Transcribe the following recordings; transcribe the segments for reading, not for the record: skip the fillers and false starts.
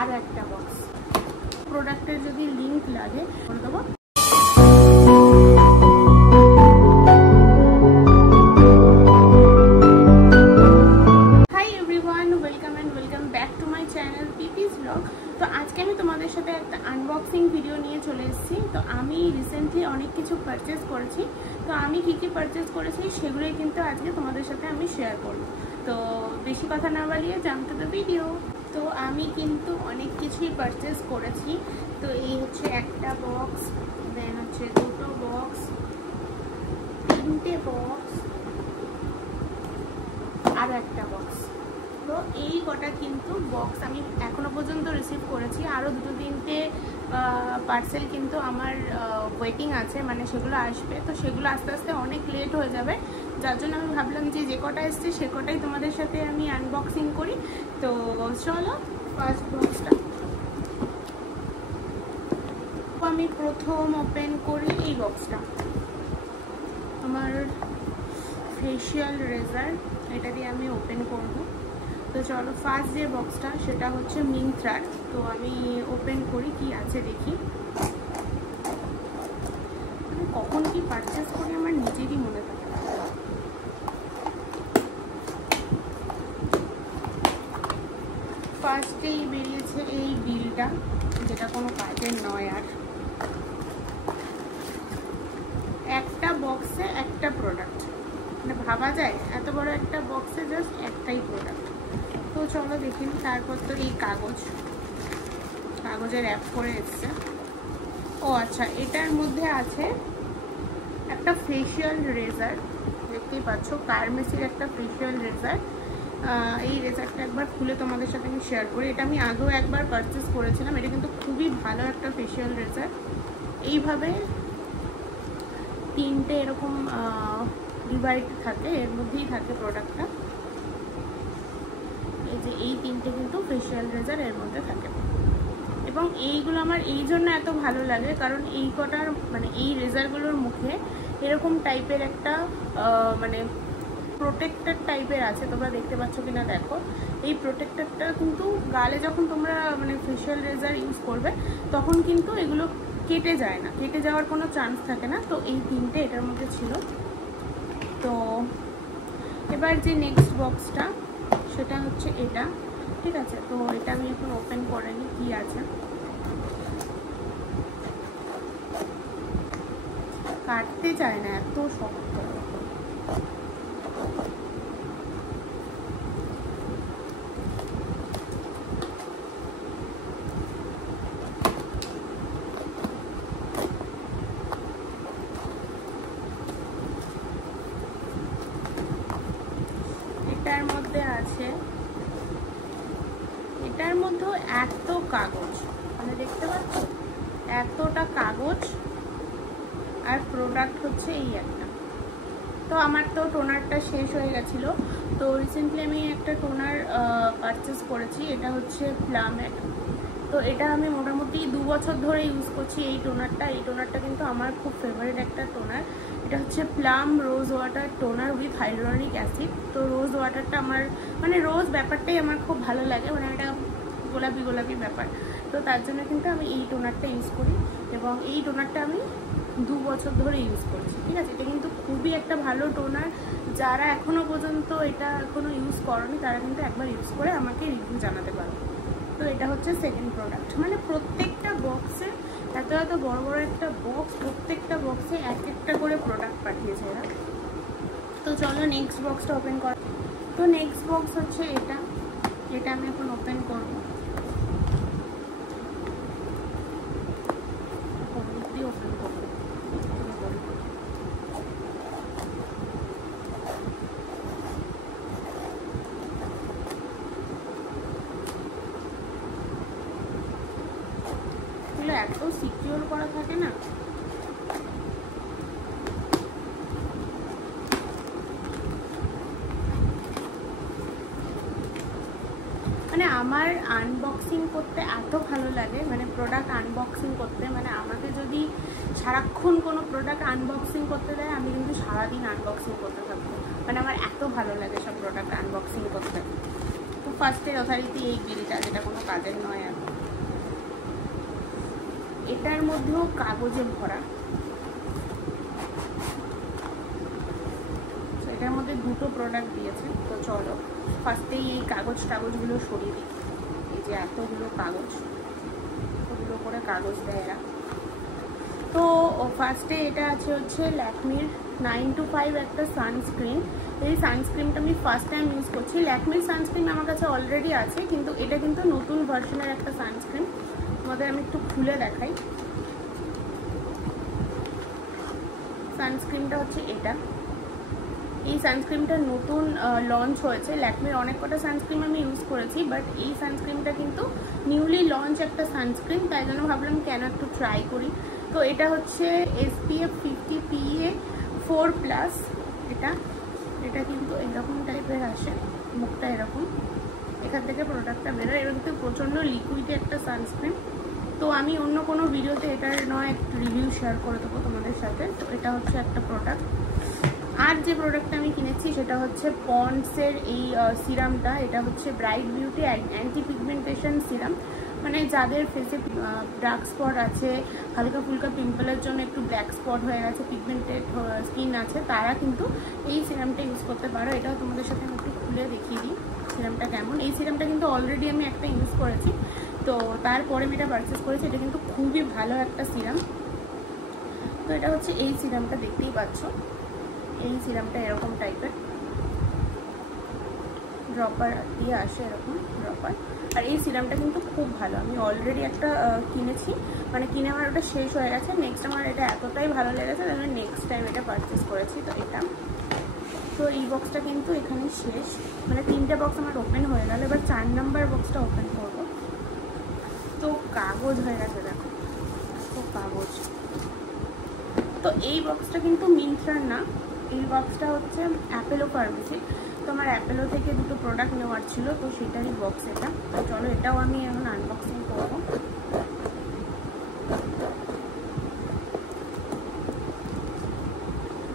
আর একটা বক্স। প্রোডাক্টের যদি লিংক লাগে বলে দেবো। Hi everyone, welcome and welcome back to my channel পিপিস blog. তো আজকে আমি তোমাদের সাথে একটা আনবক্সিং ভিডিও নিয়ে চলে এসেছি। তো আমি রিসেন্টলি অনেক কিছু পারচেস করেছি। তো আমি কী কী পারচেস করেছি সেগুলোই কিন্তু আজকে তোমাদের সাথে আমি শেয়ার করব। তো বেশি কথা না বাড়িয়ে জানতে তো ভিডিও। তো আমি কিন্তু অনেক কিছুই পারচেস করেছি। তো এই হচ্ছে একটা বক্স, দেন হচ্ছে দুটো বক্স, তিনটে বক্স আর একটা বক্স। তো এই কটা কিন্তু বক্স আমি এখনো পর্যন্ত রিসিভ করেছি। আরও দুটো তিনটে পার্সেল কিন্তু আমার ওয়েটিং আছে, মানে সেগুলো আসবে। তো সেগুলো আস্তে আস্তে অনেক লেট হয়ে যাবে, যার জন্য আমি ভাবলাম যে কটা এসছে সে কটাই তোমাদের সাথে আমি আনবক্সিং করি। তো চলো ফার্স্ট বক্সটা আমি প্রথম ওপেন করি। এই বক্সটা আমার ফেশিয়াল রেজার, এটা দিয়ে আমি ওপেন করব। তো চলো ফার্স্ট যে বক্সটা সেটা হচ্ছে মিন্ত্রার। তো আমি ওপেন করি কি আছে দেখি। আমি কখন কি পারচেস করি আমার নিজেরই মনে থাকে। ফার্স্টেই বেরিয়েছে এই বিলটা, যেটা কোনো কাজের নয়। আর একটা বক্সে একটা প্রোডাক্ট, মানে ভাবা যায় এত বড় একটা বক্সে জাস্ট একটাই প্রোডাক্ট। তো চলো দেখি। তারপর তো এই কাগজের অ্যাপ করে এসছে। ও আচ্ছা, এটার মধ্যে আছে একটা ফেশিয়াল রেজার, দেখতেই পাচ্ছ কার্মেসির একটা ফেশিয়াল রেজার। এই রেজারটা একবার খুলে তোমাদের সাথে আমি শেয়ার করি। এটা আমি আগেও একবার পারচেস করেছিলাম। এটা কিন্তু খুবই ভালো একটা ফেশিয়াল রেজার। এইভাবে তিনটে এরকম ডিভাইড থাকে, এর মধ্যেই থাকে প্রোডাক্টটা। এই যে এই তিনটে কিন্তু ফেশিয়াল রেজার এর মধ্যে থাকে। এবং এইগুলো আমার এই জন্য এত ভালো লাগে কারণ এই কটার মানে এই রেজারগুলোর মুখে এরকম টাইপের একটা মানে প্রোটেক্টর টাইপের আছে। তোমরা দেখতে পাচ্ছ কিনা দেখো। এই প্রোটেক্টরটা কিন্তু গালে যখন তোমরা মানে ফেশিয়াল রেজার ইউজ করবে তখন কিন্তু এগুলো কেটে যায় না, কেটে যাওয়ার কোনো চান্স থাকে না। তো এই তিনটে এটার মধ্যে ছিল। তো এবার যে নেক্সট বক্সটা সেটা হচ্ছে এটা, ঠিক আছে। তো এটা আমি এখন ওপেন করে নিই কি আছে। কাটতে চায় না, এত শক্ত। এটার মধ্যে আছে, এটার মধ্যেও এত কাগজ, মানে দেখতে পাচ্ছ এতটা কাগজ। আর প্রোডাক্ট হচ্ছে এই একটা। তো আমার তো টোনারটা শেষ হয়ে গেছিলো। তো রিসেন্টলি আমি একটা টোনার পারচেস করেছি। এটা হচ্ছে প্লামেট। তো এটা আমি মোটামুটি 2 বছর ধরে ইউজ করছি এই টোনারটা। এই টোনারটা কিন্তু আমার খুব ফেভারিট একটা টোনার। এটা হচ্ছে plum rose water toner with hyaluronic acid. তো রোজ ওয়াটারটা আমার মানে রোজ ব্যাপারটাই আমার খুব ভালো লাগে, মানে এটা গোলাপি গোলাপি ব্যাপার। তো তার জন্য কিন্তু আমি এই টোনারটা ইউজ করি এবং এই টোনারটা আমি 2 বছর ধরে ইউজ করছি, ঠিক আছে। এটা কিন্তু খুবই একটা ভালো টোনার। যারা এখনও পর্যন্ত এটা এখনও ইউজ করনি তারা কিন্তু একবার ইউজ করে আমাকে রিভিউ জানাতে পারো। তো এটা হচ্ছে সেকেন্ড প্রোডাক্ট। মানে প্রত্যেকটা বক্সে এত এত বড় বড় একটা বক্স, প্রত্যেকটা বক্সে এক একটা করে প্রোডাক্ট পাঠিয়েছে এরা। তো চলো নেক্সট বক্সটা ওপেন করা। তো নেক্সট বক্স হচ্ছে এটা, এটা আমি এখন ওপেন করব। ওপেন করবো এত সিকিউর করা থাকে না। মানে আমার আনবক্সিং করতে এত ভালো লাগে, মানে প্রোডাক্ট আনবক্সিং করতে, মানে আমাকে যদি সারাক্ষণ কোনো প্রোডাক্ট আনবক্সিং করতে দেয় আমি কিন্তু সারাদিন আনবক্সিং করতে থাকবো। মানে আমার এত ভালো লাগে সব প্রোডাক্ট আনবক্সিং করতে। তো ফার্স্টে যথারীতি এই বিলটা, যেটা কোনো কাজের নয়। আর এটার মধ্যেও কাগজে ভরা। এটার মধ্যে দুটো প্রোডাক্ট দিয়েছে। তো চলো ফার্স্টেই এই কাগজগুলো সরিয়ে দিই। এই যে এতগুলো কাগজ, ওগুলো করে কাগজ দেয় এরা। তো ফার্স্টে এটা আছে হচ্ছে ল্যাকমির 925 একটা সানস্ক্রিন। এই সানস্ক্রিনটা আমি ফার্স্ট টাইম ইউজ করছি। ল্যাকমির সানস্ক্রিন আমার কাছে অলরেডি আছে, কিন্তু এটা কিন্তু নতুন ভার্সনের একটা সানস্ক্রিন। তোমাদের আমি একটু খুলে দেখাই। সানস্ক্রিনটা হচ্ছে এটা। এই সানস্ক্রিনটা নতুন লঞ্চ হয়েছে। ল্যাকমির অনেক কটা সানস্ক্রিন আমি ইউজ করেছি, বাট এই সানস্ক্রিনটা কিন্তু নিউলি লঞ্চ একটা সানস্ক্রিন, তাই জন্য ভাবলাম কেন একটু ট্রাই করি। তো এটা হচ্ছে SPF 50 PA 4+। এটা কিন্তু এরকম টাইপের আসে, মুখটা এরকম, এখান থেকে প্রোডাক্টটা বেরোয়। এবার কিন্তু প্রচণ্ড লিকুইড একটা সানস্ক্রিন। তো আমি অন্য কোনো ভিডিওতে এটার নয় একটু রিভিউ শেয়ার করে দেবো তোমাদের সাথে। তো এটা হচ্ছে একটা প্রোডাক্ট। আর যে প্রোডাক্টটা আমি কিনেছি সেটা হচ্ছে পন্ডসের এই সিরামটা। এটা হচ্ছে bright beauty anti pigmentation serum. মানে যাদের ফেসে ডার্ক স্পট আছে, হালকা ফুলকা পিম্পলের জন্য একটু ব্ল্যাক স্পট হয়ে গেছে, পিগমেন্টেড স্কিন আছে, তারা কিন্তু এই সিরামটা ইউজ করতে পারো। এটাও তোমাদের সাথে আমি একটু খুলে দেখিয়ে দিই সিরামটা কেমন। এই সিরামটা কিন্তু অলরেডি আমি একটা ইউজ করেছি, তো তারপরে আমি এটা পারচেস করেছি। এটা কিন্তু খুবই ভালো একটা সিরাম। তো এটা হচ্ছে এই সিরামটা, দেখতেই পাচ্ছ। এই সিরামটা এরকম টাইপের ড্রপার দিয়ে আসে, এরকম ড্রপার। আর এই সিরামটা কিন্তু খুব ভালো। আমি অলরেডি একটা কিনেছি, মানে কিনে আমার ওটা শেষ হয়ে গেছে। নেক্সট আমার এটা এতটাই ভালো লেগেছে তাই আমি নেক্সট টাইম এটা পারচেস করেছি। তো এটা, তো এই বক্সটা কিন্তু এখানে শেষ, মানে 3টে বক্স আমার ওপেন হয়ে গেল। এবার 4 নাম্বার বক্সটা ওপেন করবো। তো কাগজ হয়ে গেছে, দেখো তো কাগজ। তো এই বক্সটা কিন্তু মিন্ত্রার না, এই বক্সটা হচ্ছে অ্যাপেলো ফার্মেসি। তো আমার অ্যাপেলো থেকে দুটো প্রোডাক্ট নেওয়ার ছিল, তো সেটারই বক্স এটা। তো চলো এটাও আমি এখন আনবক্সিং করবো।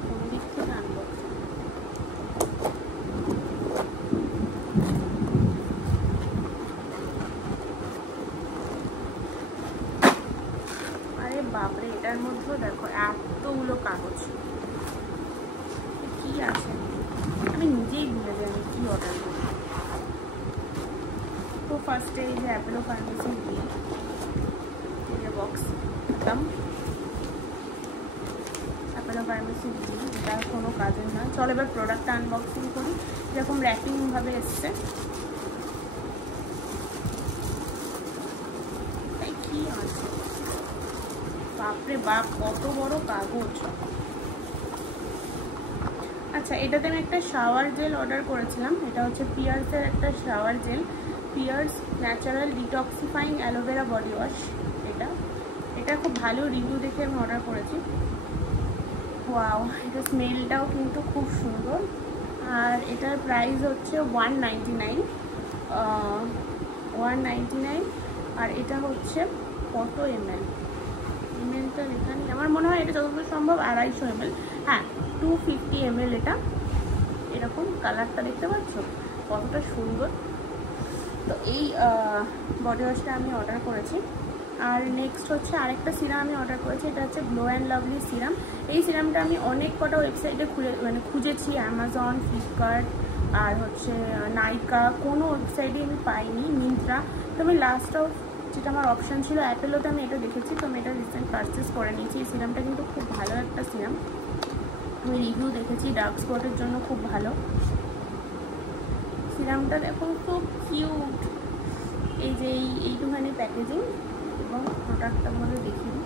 কোনো দিক থেকে আনবক্সিং। আরে বাপরে, এটার মধ্যেও দেখো এতগুলো কাগজ। কি আছে আমি নিজেই ভুলে যাই আমি কী অর্ডার করি। তো ফার্স্টে এই যে অ্যাপেলো ফার্মেসি দিয়ে এই যে বক্স খতম। অ্যাপেলো ফার্মেসি দিয়ে, এটা কোনো কাজের না। চলো এবার প্রোডাক্টটা আনবক্সিং করি। যেরকম র্যাপিংভাবে এসছে। তাই কি আছে, বাপরে বাপ কত বড় কাগজ। আচ্ছা, এটাতে আমি একটা শাওয়ার জেল অর্ডার করেছিলাম। এটা হচ্ছে পিয়ার্সের একটা shower gel, Pears natural detoxifying aloe vera body wash. এটা খুব ভালো রিভিউ দেখে আমি অর্ডার করেছি। ওয়াও, এটা স্মেলটাও কিন্তু খুব সুন্দর। আর এটার প্রাইস হচ্ছে 199। আর এটা হচ্ছে কত ml, এমএলটা লেখা নেই। আমার মনে হয় এটা যতদূর সম্ভব 250 ml। হ্যাঁ, 250 ml। এটা এরকম কালারটা দেখতে পাচ্ছ কতটা সুন্দর। তো এই বডি ওয়াশটা আমি অর্ডার করেছি। আর নেক্সট হচ্ছে আরেকটা সিরাম আমি অর্ডার করেছি। এটা হচ্ছে গ্লো অ্যান্ড লাভলি সিরাম। এই সিরামটা আমি অনেক কটা ওয়েবসাইটে খুঁজেছি, অ্যামাজন, ফ্লিপকার্ট আর হচ্ছে নাইকা, কোনো ওয়েবসাইটে আমি পাইনি। মিন্ত্রা। তো আমি লাস্ট অফ যেটা আমার অপশান ছিল অ্যাপেলোতে আমি এটা দেখেছি, তো আমি এটা রিসেন্ট পারচেস করে নিয়েছি। এই সিরামটা কিন্তু খুব ভালো একটা সিরাম, আমি রিভিউ দেখেছি, ডার্ক স্পটের জন্য খুব ভালো। সিরামটা দেখো খুব কিউট। এই যে এইটুখানি প্যাকেজিং এবং প্রোডাক্টটা ভাবে দেখিয়ে দিই।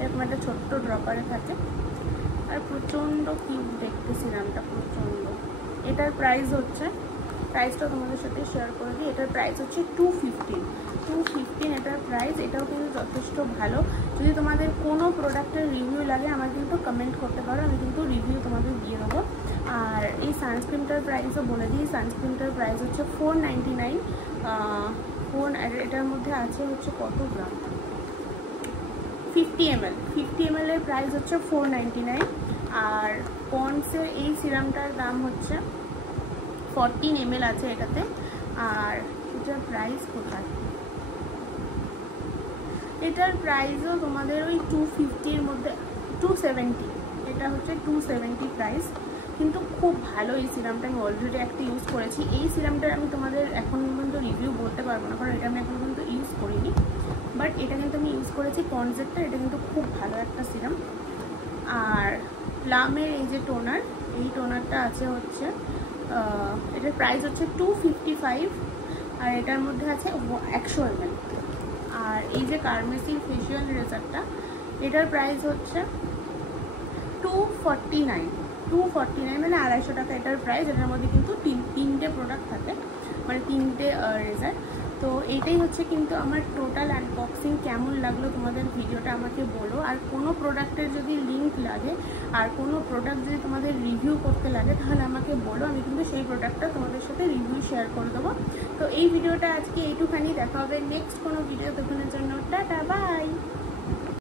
এরকম একটা ছোট্ট ড্রপারে থাকে আর প্রচণ্ড কিউট দেখতে সিরামটা, প্রচণ্ড। এটার প্রাইস হচ্ছে, প্রাইসটা তোমাদের সাথে শেয়ার করে দিই। এটার প্রাইস হচ্ছে 215 এটার প্রাইস। এটাও কিন্তু যথেষ্ট ভালো। যদি তোমাদের কোনো প্রোডাক্টের রিভিউ লাগে আমার কিন্তু কমেন্ট করতে পারো, আমি কিন্তু রিভিউ তোমাদের দিয়ে দেবো। আর এই সানস্ক্রিনটার প্রাইসও বলে দিই। সানস্ক্রিনটার প্রাইস হচ্ছে 499। এটার মধ্যে আছে হচ্ছে কত গ্রাম, 50 ml এর প্রাইস হচ্ছে 499। আর পন্ডসের এই সিরামটার দাম হচ্ছে 14 ml আছে এটাতে। আর এটার প্রাইস কোথায়, এটার প্রাইসও তোমাদের ওই 250-র মধ্যে, 270, এটা হচ্ছে 270 প্রাইস। কিন্তু খুব ভালো এই সিরামটা, আমি অলরেডি একটা ইউজ করেছি। এই সিরামটার আমি তোমাদের এখন পর্যন্ত রিভিউ বলতে পারবো না, কারণ এটা আমি এখন পর্যন্ত ইউজ করিনি, বাট এটা কিন্তু আমি ইউজ করেছি পন্ডসেরটা। এটা কিন্তু খুব ভালো একটা সিরাম। আর প্লামের এই যে টোনার, এই টোনারটা আছে হচ্ছে এটার প্রাইস হচ্ছে 255, আর এটার মধ্যে আছে 100 ml। আর এই যে কার্মেসির ফেশিয়াল রেজারটা, এটার প্রাইস হচ্ছে 249, মানে 250 টাকা এটার প্রাইস। এটার মধ্যে কিন্তু তিনটে প্রোডাক্ট থাকে, মানে তিনটে রেজার। তো এইটাই হচ্ছে কিন্তু আমার টোটাল আনবক্সিং। কেমন লাগলো তোমাদের ভিডিওটা আমাকে বলো। আর কোনো প্রোডাক্টের যদি লিঙ্ক লাগে আর কোনো প্রোডাক্ট যদি তোমাদের রিভিউ করতে লাগে তাহলে আমাকে বলো, আমি কিন্তু সেই প্রোডাক্টটা তোমাদের সাথে রিভিউ শেয়ার করে দেবো। তো এই ভিডিওটা আজকে এইটুখানি, দেখা হবে নেক্সট কোনো ভিডিও। তখনের জন্য টাটা।